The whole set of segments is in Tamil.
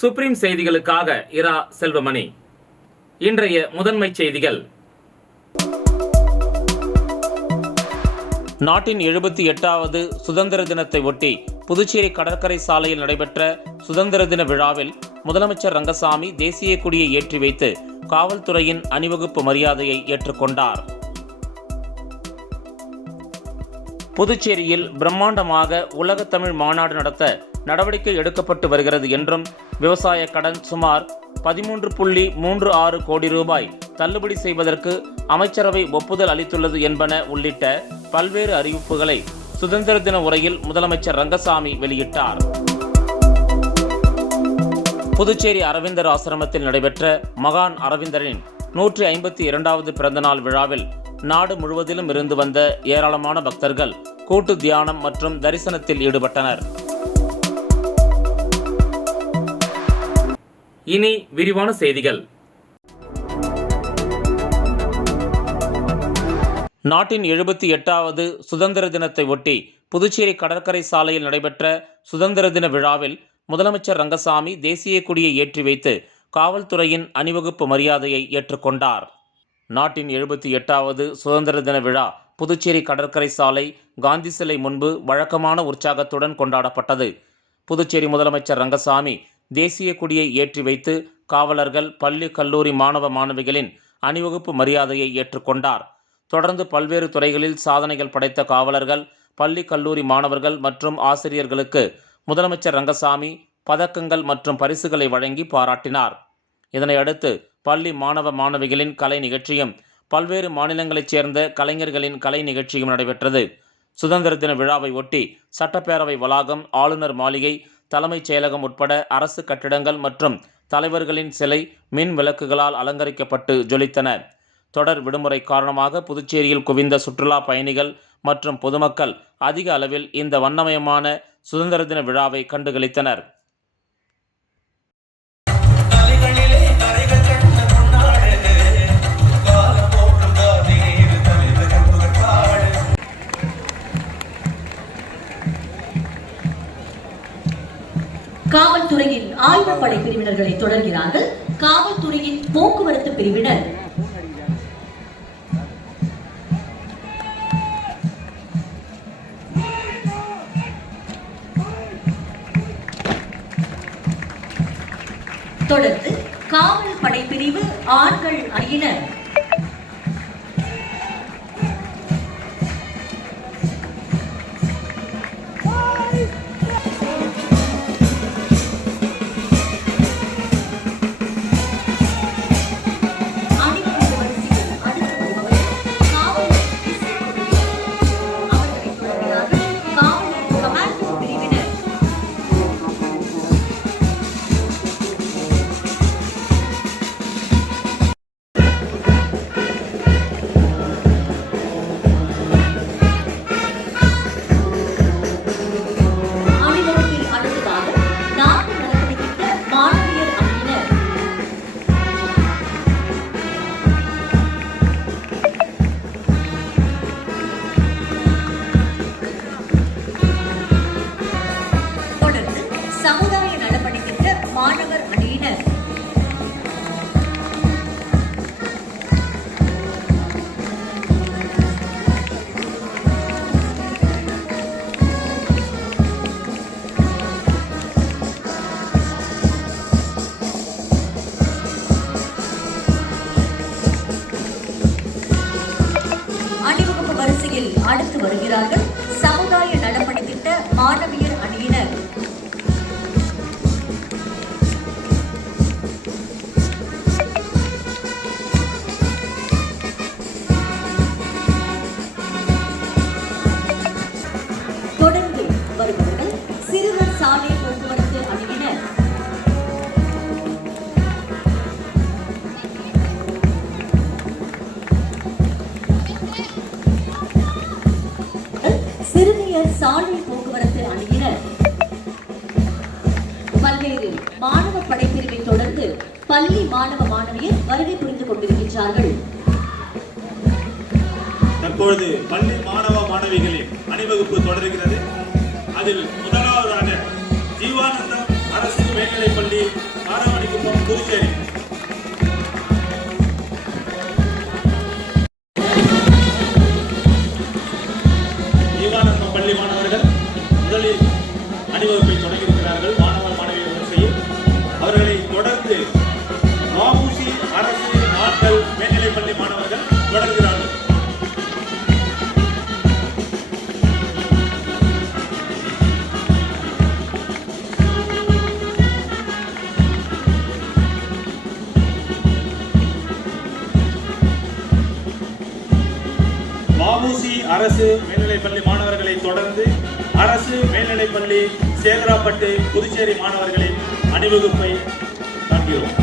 சுப்ரீம் செய்திகளுக்காக இரா செல்வமணி. இன்றைய முதன்மை செய்திகள். நாட்டின் 78வது சுதந்திர தினத்தை ஒட்டி புதுச்சேரி கடற்கரை சாலையில் நடைபெற்ற சுதந்திர தின விழாவில் முதலமைச்சர் ரங்கசாமி தேசிய கொடியை ஏற்றி வைத்து காவல்துறையின் அணிவகுப்பு மரியாதையை ஏற்றுக்கொண்டார். புதுச்சேரியில் பிரம்மாண்டமாக உலக தமிழ் மாநாடு நடத்த நடவடிக்கை எடுக்கப்பட்டு வருகிறது என்றும், விவசாய கடன் சுமார் 13.36 கோடி ரூபாய் தள்ளுபடி செய்வதற்கு அமைச்சரவை ஒப்புதல் அளித்துள்ளது என்பன உள்ளிட்ட பல்வேறு அறிவிப்புகளை சுதந்திர தின உரையில் முதலமைச்சர் ரங்கசாமி வெளியிட்டார். புதுச்சேரி அரவிந்தர் ஆசிரமத்தில் நடைபெற்ற மகான் அரவிந்தரின் 152வது பிறந்தநாள் விழாவில் நாடு முழுவதிலும் இருந்து வந்த ஏராளமான பக்தர்கள் கூட்டு தியானம் மற்றும் தரிசனத்தில் ஈடுபட்டனர். இனி விரிவான செய்திகள். நாட்டின் 78வது சுதந்திர தினத்தை ஒட்டி புதுச்சேரி கடற்கரை சாலையில் நடைபெற்ற சுதந்திர தின விழாவில் முதலமைச்சர் ரங்கசாமி தேசிய கொடியை ஏற்றி வைத்து காவல்துறையின் அணிவகுப்பு மரியாதையை ஏற்றுக்கொண்டார். நாட்டின் 78வது சுதந்திர தின விழா புதுச்சேரி கடற்கரை சாலை காந்தி சிலை முன்பு வழக்கமான உற்சாகத்துடன் கொண்டாடப்பட்டது. புதுச்சேரி முதலமைச்சர் ரங்கசாமி தேசிய கொடியை ஏற்றி வைத்து காவலர்கள், பள்ளி கல்லூரி மாணவ மாணவிகளின் அணிவகுப்பு மரியாதையை ஏற்றுக்கொண்டார். தொடர்ந்து பல்வேறு துறைகளில் சாதனைகள் படைத்த காவலர்கள், பள்ளி கல்லூரி மாணவர்கள் மற்றும் ஆசிரியர்களுக்கு முதலமைச்சர் ரங்கசாமி பதக்கங்கள் மற்றும் பரிசுகளை வழங்கி பாராட்டினார். இதனையடுத்து பள்ளி மாணவ மாணவிகளின் கலை நிகழ்ச்சியும், பல்வேறு மாநிலங்களைச் சேர்ந்த கலைஞர்களின் கலை நிகழ்ச்சியும் நடைபெற்றது. சுதந்திர தின விழாவை ஒட்டி சட்டப்பேரவை வளாகம், ஆளுநர் மாளிகை, தலைமைச் செயலகம் உட்பட அரசு கட்டிடங்கள் மற்றும் தலைவர்களின் சிலை மின் விளக்குகளால் அலங்கரிக்கப்பட்டு ஜொலித்தன. தொடர் விடுமுறை காரணமாக புதுச்சேரியில் குவிந்த சுற்றுலா பயணிகள் மற்றும் பொதுமக்கள் அதிக அளவில் இந்த வண்ணமயமான சுதந்திர தின விழாவை கண்டுகளித்தனர். காவல்துறையின் ஆயுதப்படை பிரிவினர்களை தொடர்கிறார்கள். காவல்துறையின் போக்குவரத்து பிரிவினர் தொடர்ந்து காவல் படைப்பிரிவு ஆண்கள் அணியினர் அடுத்து வருகிறார்கள். சமுதாய நலப்பணி திட்ட மாணவியர் அணியினர் தொடர்ந்து வருபவர்கள் சிறுவர் சாலை போக்குவரத்து அணியினர் சிறுமியர் சாலை போக்குவரத்து அணியினர் பல்வேறு மாணவ படைப்பிரிவை தொடர்ந்து பள்ளி மாணவ மாணவியர் வருகை புரிந்து கொண்டிருக்கிறார்கள். தற்பொழுது பள்ளி மாணவ மாணவிகளின் அணிவகுப்பு தொடர்கிறது. அதில் முதலாவதாக ஜீவானந்தம் அரசு அரசு மேல்நிலைப்பள்ளி காராமணிக்குப்பம் புதுச்சேரி. ஈகானந்தம் பள்ளி மாணவர்கள் முதலில் அணிவகுப்பை தொடங்கியிருக்கிறார்கள். மாணவ மாணவியர் வரிசையில் அவர்களை தொடர்ந்து மாபூசி அரசு ஆண்கள் மேல்நிலைப்பள்ளி மாணவர்கள் தொடர்கிறார்கள். மாபூசி அரசு மேல்நிலைப்பள்ளி மாணவர்களை தொடர்ந்து அரசு மேல்நிலைப்பள்ளி சேகராப்பட்டு புதுச்சேரி மாணவர்களின் அணிவகுப்பை காண்கிறோம்.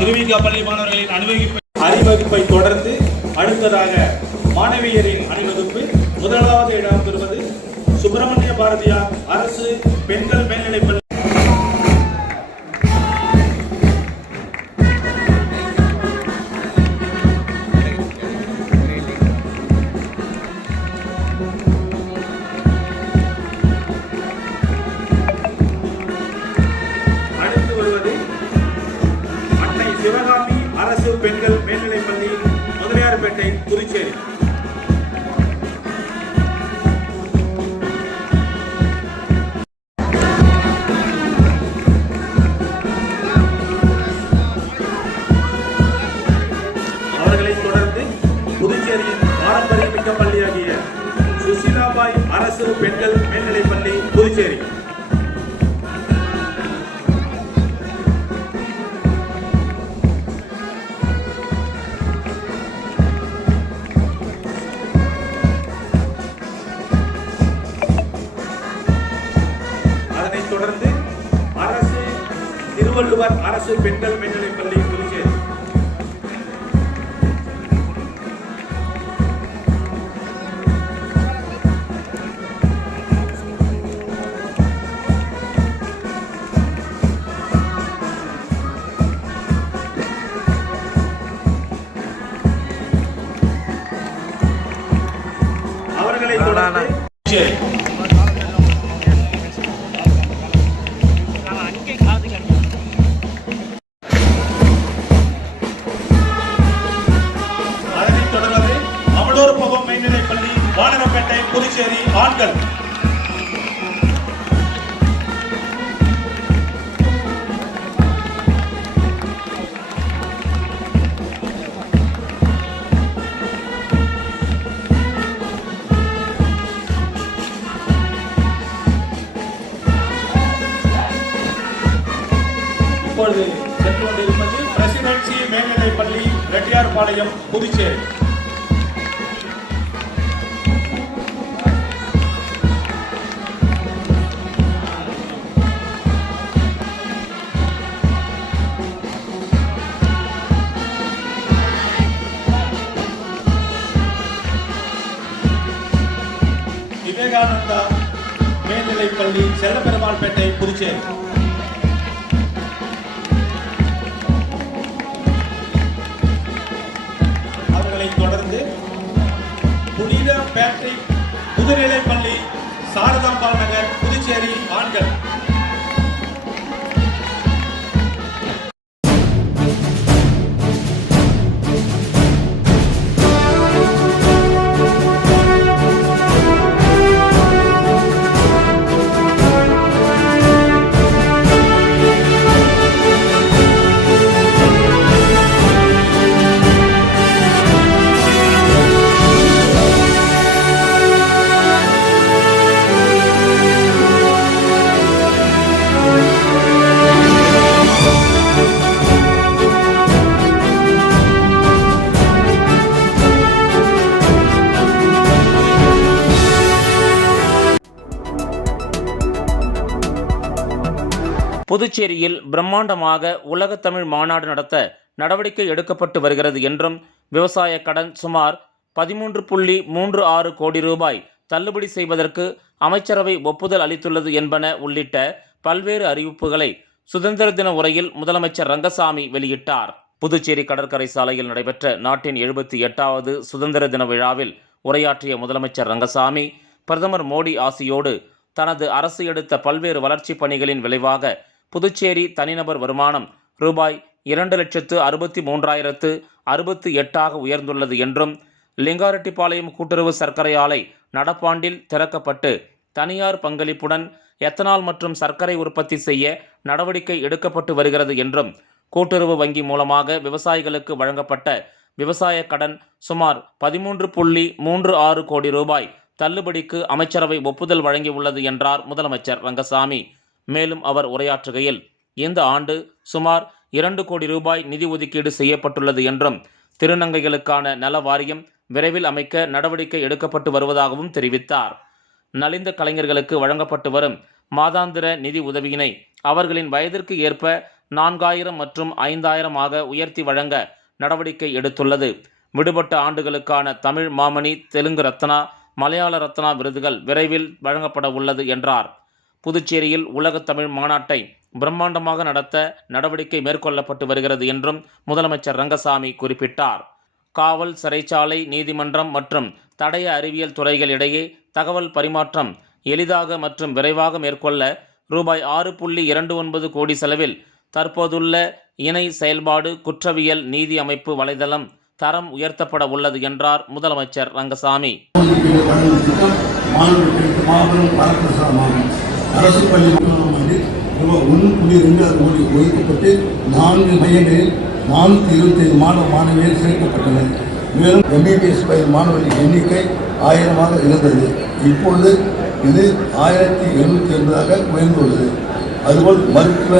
திருவிக பள்ளி மாணவர்களின் அணிவகுப்பை தொடர்ந்து அடுத்ததாக மாணவியரின் அணிவகுப்பு. முதலாவது இடம் பெறுவது சுப்பிரமணிய பாரதியார் அரசு பெண்கள் மேல்நிலைப்பள்ளி. அடுத்து வருவது சிவகாமி அரசு பெண்கள் மேல்நிலைப்பள்ளி முதலியார்பேட்டை புதுச்சேரி. அவர்களை தொடர்ந்து புதுச்சேரியின் பாரம்பரியமிக்க பள்ளியாகிய சுசீலாபாய் அரசு பெண்கள் மேல்நிலைப்பள்ளி புதுச்சேரி. தொடர்ந்து அரசு திருவள்ளுவர் அரசு பெண்கள் மேல்நிலைப்பள்ளி புதுச்சேரி. அவர்களை தொடர்ந்து புதுச்சேரி. மேல்நிலைப்பள்ளி வானரப்பேட்டை புதுச்சேரி ஆண்கள். இப்பொழுது சென்று கொண்டிருப்பது பிரசிடென்சி மேல்நிலைப்பள்ளி ரெட்டியார்பாளையம் புதுச்சேரி. விவேகானந்தா மேல்நிலைப்பள்ளி செல்லப்பெருமாள்பேட்டை புதுச்சேரி. அவர்களை தொடர்ந்து புனித பேட்ரிக் முதுநிலைப்பள்ளி சாரதாம்பாள் நகர் புதுச்சேரி ஆண்கள். புதுச்சேரியில் பிரம்மாண்டமாக உலகத் தமிழ் மாநாடு நடத்த நடவடிக்கை எடுக்கப்பட்டு வருகிறது என்றும், விவசாய கடன் சுமார் 13.36 கோடி ரூபாய் தள்ளுபடி செய்வதற்கு அமைச்சரவை ஒப்புதல் அளித்துள்ளது என்பன உள்ளிட்ட பல்வேறு அறிவிப்புகளை சுதந்திர தின உரையில் முதலமைச்சர் ரங்கசாமி வெளியிட்டார். புதுச்சேரி கடற்கரை சாலையில் நடைபெற்ற நாட்டின் 78வது சுதந்திர தின விழாவில் உரையாற்றிய முதலமைச்சர் ரங்கசாமி, பிரதமர் மோடி ஆசியோடு தனது அரசு எடுத்த பல்வேறு வளர்ச்சிப் பணிகளின் விளைவாக புதுச்சேரி தனிநபர் வருமானம் ரூபாய் 2,63,068 உயர்ந்துள்ளது என்றும், லிங்காரெட்டிப்பாளையம் கூட்டுறவு சர்க்கரை ஆலை நடப்பாண்டில் திறக்கப்பட்டு தனியார் பங்களிப்புடன் எத்தனால் மற்றும் சர்க்கரை உற்பத்தி செய்ய நடவடிக்கை எடுக்கப்பட்டு வருகிறது என்றும், கூட்டுறவு வங்கி மூலமாக விவசாயிகளுக்கு வழங்கப்பட்ட விவசாய கடன் சுமார் 13.36 கோடி ரூபாய் தள்ளுபடிக்கு அமைச்சரவை ஒப்புதல் வழங்கியுள்ளது என்றார் முதலமைச்சர் ரங்கசாமி. மேலும் அவர் உரையாற்றுகையில், இந்த ஆண்டு சுமார் 2 கோடி ரூபாய் நிதி ஒதுக்கீடு செய்யப்பட்டுள்ளது என்றும், திருநங்கைகளுக்கான நல வாரியம் விரைவில் அமைக்க நடவடிக்கை எடுக்கப்பட்டு வருவதாகவும் தெரிவித்தார். நலிந்த கலைஞர்களுக்கு வழங்கப்பட்டு வரும் மாதாந்திர நிதி உதவியினை அவர்களின் வயதிற்கு ஏற்ப 4,000 மற்றும் 5,000 உயர்த்தி வழங்க நடவடிக்கை எடுத்துள்ளது. விடுபட்ட ஆண்டுகளுக்கான தமிழ் மாமணி, தெலுங்கு ரத்னா, மலையாள ரத்னா விருதுகள் விரைவில் வழங்கப்பட உள்ளது என்றார். புதுச்சேரியில் உலகத் தமிழ் மாநாட்டை பிரம்மாண்டமாக நடத்த நடவடிக்கை மேற்கொள்ளப்பட்டு வருகிறது என்றும் முதலமைச்சர் ரங்கசாமி குறிப்பிட்டார். காவல், சிறைச்சாலை, நீதிமன்றம் மற்றும் தடய அறிவியல் துறைகள் இடையே தகவல் பரிமாற்றம் எளிதாக மற்றும் விரைவாக மேற்கொள்ள ரூபாய் 6.29 கோடி செலவில் தற்போதுள்ள இணை செயல்பாடு குற்றவியல் நீதி அமைப்பு வலைதளம் தரம் உயர்த்தப்பட உள்ளது என்றார் முதலமைச்சர் ரங்கசாமி. அரசு பள்ளி ரூபாய் 1.2 கோடி ஒதுக்கப்பட்டு 4 மையங்களில் 425 மாணவ மாணவியர் சேர்க்கப்பட்டனர். மேலும் MBBS பயிலும் மாணவர்களின் எண்ணிக்கை 1000 இருந்தது. இப்பொழுது இது 1,880 உயர்ந்துள்ளது. அதுபோல் மருத்துவ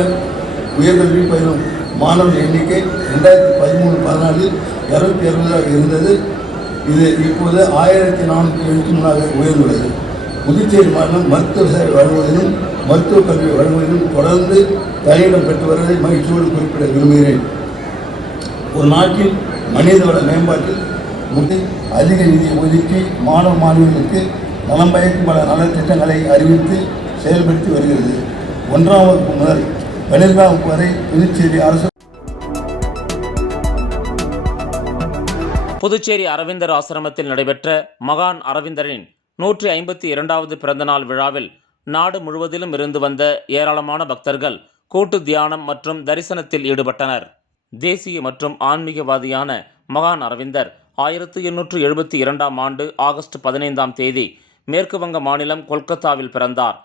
உயர்கல்வி பயிலும் மாணவர்கள் எண்ணிக்கை 2013-14 260 இருந்தது. இது இப்போது 1,473 உயர்ந்துள்ளது. புதுச்சேரி மாநிலம் மருத்துவ சேவை வழங்குவதிலும் மருத்துவக் கல்வி வழங்குவதிலும் தொடர்ந்து தனியிடம் பெற்று வருவதை மகிழ்ச்சியோடு குறிப்பிட விரும்புகிறேன். ஒரு நாட்டின் மனிதவள மேம்பாட்டில் அதிக நிதி ஒதுக்கி மாணவ மாணவிகளுக்கு நலம் பயக்கும் பல நலத்திட்டங்களை அறிவித்து செயல்படுத்தி வருகிறது. 1ஆம் வகுப்பு முதல் 12ஆம் வகுப்பு வரை புதுச்சேரி அரசு. புதுச்சேரி அரவிந்தர் ஆசிரமத்தில் நடைபெற்ற மகான் அரவிந்தரின் 152வது பிறந்தநாள் விழாவில் நாடு முழுவதிலும் இருந்து வந்த ஏராளமான பக்தர்கள் கூட்டு தியானம் மற்றும் தரிசனத்தில் ஈடுபட்டனர். தேசிய மற்றும் ஆன்மீகவாதியான மகான் அரவிந்தர் 1872ஆம் ஆண்டு ஆகஸ்ட் 15ஆம் தேதி மேற்கு வங்க மாநிலம் கொல்கத்தாவில் பிறந்தார்.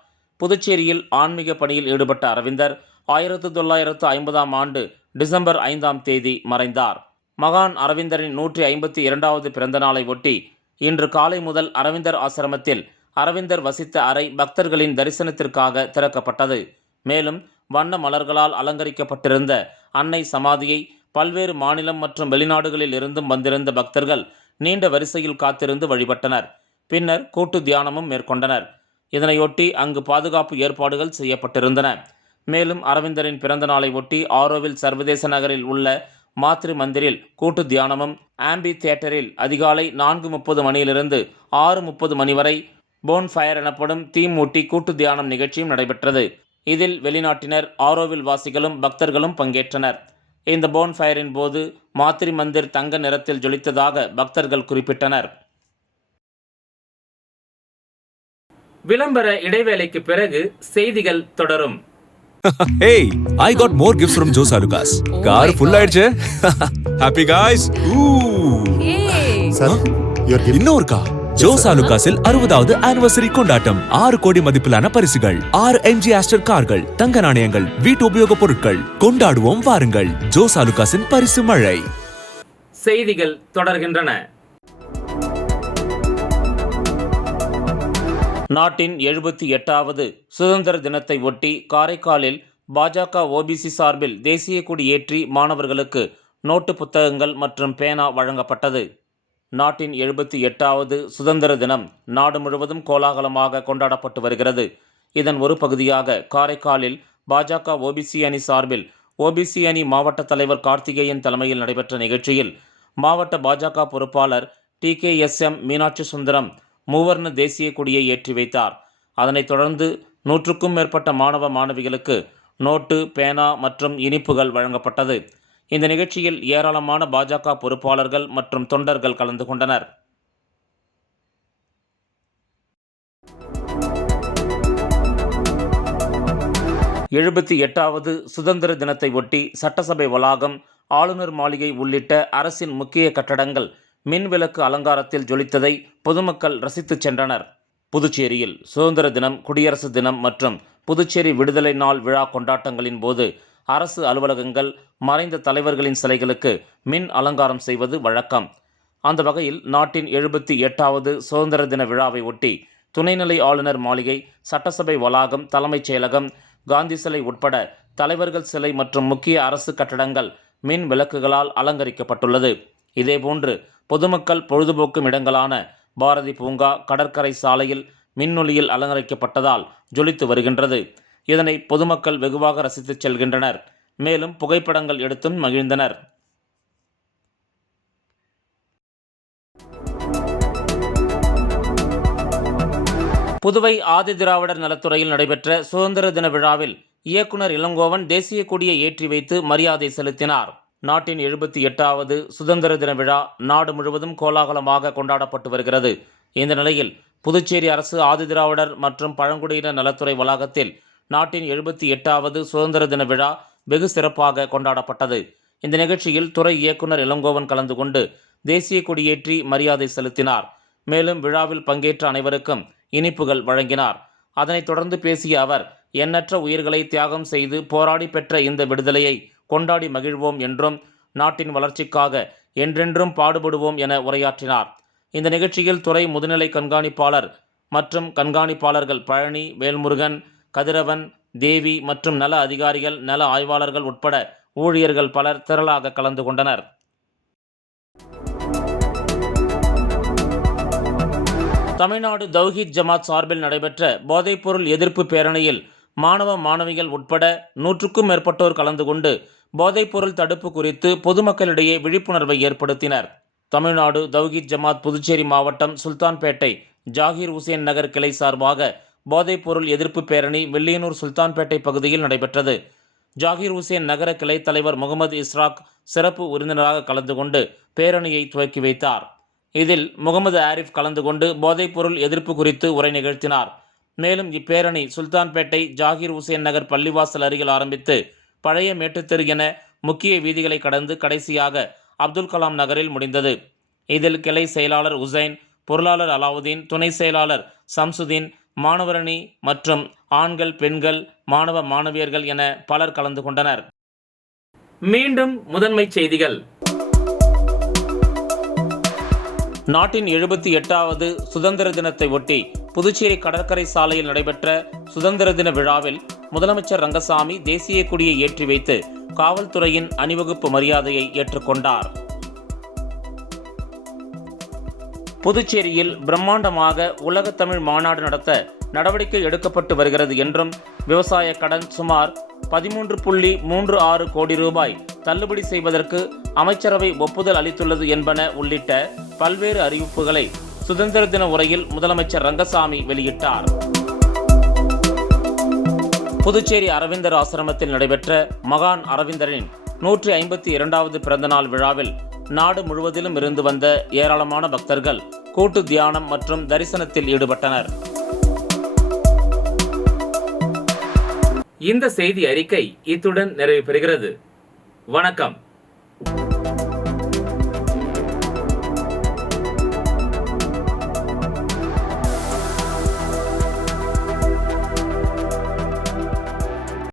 புதுச்சேரியில் ஆன்மீக பணியில் ஈடுபட்ட அரவிந்தர் 1950ஆம் ஆண்டு டிசம்பர் 5ஆம் தேதி மறைந்தார். மகான் அரவிந்தரின் 152வது பிறந்த நாளை ஒட்டி இன்று காலை முதல் அரவிந்தர் ஆசிரமத்தில் அரவிந்தர் வசித்த அறை பக்தர்களின் தரிசனத்திற்காக திறக்கப்பட்டது. மேலும் வண்ண மலர்களால் அலங்கரிக்கப்பட்டிருந்த அன்னை சமாதியை பல்வேறு மாநிலம் மற்றும் வெளிநாடுகளில் இருந்தும் வந்திருந்த பக்தர்கள் நீண்ட வரிசையில் காத்திருந்து வழிபட்டனர். பின்னர் கூட்டு தியானமும் மேற்கொண்டனர். இதனையொட்டி அங்கு பாதுகாப்பு ஏற்பாடுகள் செய்யப்பட்டிருந்தன. மேலும் அரவிந்தரின் பிறந்த நாளை ஒட்டி ஆரோவில் சர்வதேச நகரில் உள்ள மாத்ரு மந்திரில் கூட்டு தியானமும், ஆம்பி தியேட்டரில் அதிகாலை 4:30 மணியிலிருந்து 6:30 மணி வரை போன்ஃபயர் எனப்படும் தீ மூட்டி கூட்டு தியானம் நிகழ்ச்சியும் நடைபெற்றது. இதில் வெளிநாட்டினர், ஆரோவில் வாசிகளும் பக்தர்களும் பங்கேற்றனர். இந்த போன்ஃபயரின் போது மாத்ரி மந்திர் தங்க நிறத்தில் ஜொலித்ததாக பக்தர்கள் குறிப்பிட்டனர். விளம்பர இடைவேளைக்கு பிறகு செய்திகள் தொடரும். Hey, I got more gifts from Joe Salukas. Car full ஆயிடுச்சு. Happy guys. Sir, your gift. இன்னொரு கா. ஜோ சாலுகாஸில் 60வது ஆனிவர்சரி கொண்டாட்டம். 6 கோடி மதிப்பிலான பரிசுகள், 6 MG ஆஸ்டர் கார்கள், தங்க நாணயங்கள், வீட்டு உபயோகப் பொருட்கள். கொண்டாடுவோம் வாருங்கள். ஜோ சாலுகாஸின் பரிசு மழை. செய்திகள் தொடர்கின்றன. நாட்டின் 78வது சுதந்திர தினத்தை ஒட்டி காரைக்காலில் பாஜக OBC சார்பில் தேசிய கொடி ஏற்றி மாணவர்களுக்கு நோட்டு புத்தகங்கள் மற்றும் பேனா வழங்கப்பட்டது. நாட்டின் 78வது சுதந்திர தினம் நாடு முழுவதும் கோலாகலமாக கொண்டாடப்பட்டு வருகிறது. இதன் ஒரு பகுதியாக காரைக்காலில் பாஜக ஓபிசி அணி சார்பில் ஓபிசி அணி மாவட்ட தலைவர் கார்த்திகேயன் தலைமையில் நடைபெற்ற நிகழ்ச்சியில் மாவட்ட பாஜக பொறுப்பாளர் TKSM மீனாட்சி சுந்தரம் மூவர்ண தேசிய கொடியை ஏற்றி வைத்தார். அதனைத் தொடர்ந்து 100க்கும் மேற்பட்ட மாணவ மாணவிகளுக்கு நோட்டு, பேனா மற்றும் இனிப்புகள் வழங்கப்பட்டது. இந்த நிகழ்ச்சியில் ஏராளமான பாஜக பொறுப்பாளர்கள் மற்றும் தொண்டர்கள் கலந்து கொண்டனர். எழுபத்தி 8வது சுதந்திர தினத்தை ஒட்டி சட்டசபை வளாகம், ஆளுநர் மாளிகை உள்ளிட்ட அரசின் முக்கிய கட்டடங்கள் மின்விளக்கு அலங்காரத்தில் ஜொலித்ததை பொதுமக்கள் ரசித்துச் சென்றனர். புதுச்சேரியில் சுதந்திர தினம், குடியரசு தினம் மற்றும் புதுச்சேரி விடுதலை நாள் விழா கொண்டாட்டங்களின் போது அரசு அலுவலகங்கள், மறைந்த தலைவர்களின் சிலைகளுக்கு மின் அலங்காரம் செய்வது வழக்கம். அந்த வகையில் நாட்டின் 78வது சுதந்திர தின விழாவை ஒட்டி துணைநிலை ஆளுநர் மாளிகை, சட்டசபை வளாகம், தலைமைச் செயலகம், காந்தி சிலை உட்பட தலைவர்கள் சிலை மற்றும் முக்கிய அரசு கட்டடங்கள் மின் விளக்குகளால் அலங்கரிக்கப்பட்டுள்ளது. இதேபோன்று பொதுமக்கள் பொழுதுபோக்கும் இடங்களான பாரதி பூங்கா, கடற்கரை சாலையில் மின்னொளியில் அலங்கரிக்கப்பட்டதால் ஜொலித்து வருகின்றது. இதனை பொதுமக்கள் வெகுவாக ரசித்துச் செல்கின்றனர். மேலும் புகைப்படங்கள் எடுத்தும் மகிழ்ந்தனர். புதுவை ஆதிதிராவிடர் நலத்துறையில் நடைபெற்ற சுதந்திர தின விழாவில் இயக்குனர் இளங்கோவன் தேசிய கொடியை ஏற்றி வைத்து மரியாதை செலுத்தினார். நாட்டின் 78வது சுதந்திர தின விழா நாடு முழுவதும் கோலாகலமாக கொண்டாடப்பட்டு வருகிறது. இந்த நிலையில் புதுச்சேரி அரசு ஆதிதிராவிடர் மற்றும் பழங்குடியினர் நலத்துறை வளாகத்தில் நாட்டின் 78வது சுதந்திர தின விழா வெகு சிறப்பாக கொண்டாடப்பட்டது. இந்த நிகழ்ச்சியில் துறை இயக்குனர் இளங்கோவன் கலந்து கொண்டு தேசிய கொடியேற்றி மரியாதை செலுத்தினார். மேலும் விழாவில் பங்கேற்ற அனைவருக்கும் இனிப்புகள் வழங்கினார். அதனைத் தொடர்ந்து பேசிய அவர், எண்ணற்ற உயிர்களை தியாகம் செய்து போராடி பெற்ற இந்த விடுதலையை கொண்டாடி மகிழ்வோம் என்றும் நாட்டின் வளர்ச்சிக்காக என்றென்றும் பாடுபடுவோம் என உரையாற்றினார். இந்த நிகழ்ச்சியில் துறை முதுநிலை கண்காணிப்பாளர் மற்றும் கண்காணிப்பாளர்கள் பழனி, வேல்முருகன், கதிரவன், தேவி மற்றும் நல அதிகாரிகள், நல ஆய்வாளர்கள் உட்பட ஊழியர்கள் பலர் திரளாக கலந்து கொண்டனர். தமிழ்நாடு தௌஹீத் ஜமாத் சார்பில் நடைபெற்ற போதைப்பொருள் எதிர்ப்பு பேரணியில் மாணவ மாணவிகள் உட்பட 100க்கும் மேற்பட்டோர் கலந்து கொண்டு போதைப்பொருள் தடுப்பு குறித்து பொதுமக்களிடையே விழிப்புணர்வை ஏற்படுத்தினர். தமிழ்நாடு தௌஹீத் ஜமாத் புதுச்சேரி மாவட்டம் சுல்தான்பேட்டை ஜாகீர் உசேன் நகர் கிளை சார்பாக போதைப்பொருள் எதிர்ப்பு பேரணி வில்லியனூர் சுல்தான்பேட்டை பகுதியில் நடைபெற்றது. ஜாகீர் உசேன் நகர கிளை தலைவர் முகமது இஸ்ராக் சிறப்பு விருந்தினராக கலந்து கொண்டு பேரணியை துவக்கி வைத்தார். இதில் முகமது ஆரிஃப் கலந்து கொண்டு போதைப்பொருள் எதிர்ப்பு குறித்து உரை நிகழ்த்தினார். மேலும் இப்பேரணி சுல்தான்பேட்டை ஜாகீர் உசேன் நகர் பள்ளிவாசல் அருகில் ஆரம்பித்து பழைய மேட்டுத்தெரு என முக்கிய வீதிகளை கடந்து கடைசியாக அப்துல் கலாம் நகரில் முடிந்தது. இதில் கிளை செயலாளர் உசைன், பொருளாளர் அலாவுதீன், துணை செயலாளர் சம்சுதீன், மாணவரணி மற்றும் ஆண்கள், பெண்கள், மாணவ மாணவியர்கள் என பலர் கலந்து கொண்டனர். மீண்டும் முதன்மைச் செய்திகள். நாட்டின் 78வது சுதந்திர தினத்தை ஒட்டி புதுச்சேரி கடற்கரை சாலையில் நடைபெற்ற சுதந்திர தின விழாவில் முதலமைச்சர் ரங்கசாமி தேசிய கொடியை ஏற்றி வைத்து காவல்துறையின் அணிவகுப்பு மரியாதையை ஏற்றுக்கொண்டார். புதுச்சேரியில் பிரம்மாண்டமாக உலக தமிழ் மாநாடு நடத்த நடவடிக்கை எடுக்கப்பட்டு வருகிறது என்றும் விவசாய கடன் சுமார் 13.36 கோடி ரூபாய் தள்ளுபடி செய்வதற்கு அமைச்சரவை ஒப்புதல் அளித்துள்ளது என்பன உள்ளிட்ட பல்வேறு அறிவிப்புகளை சுதந்திர தின உரையில் முதலமைச்சர் ரங்கசாமி வெளியிட்டார். புதுச்சேரி அரவிந்தர் ஆசிரமத்தில் நடைபெற்ற மகான் அரவிந்தரின் 152வது பிறந்தநாள் விழாவில் நாடு முழுவதிலும் இருந்து வந்த ஏராளமான பக்தர்கள் கூட்டு தியானம் மற்றும் தரிசனத்தில் ஈடுபட்டனர். இந்த செய்தி அறிக்கை இத்துடன் நிறைவு பெறுகிறது. வணக்கம்.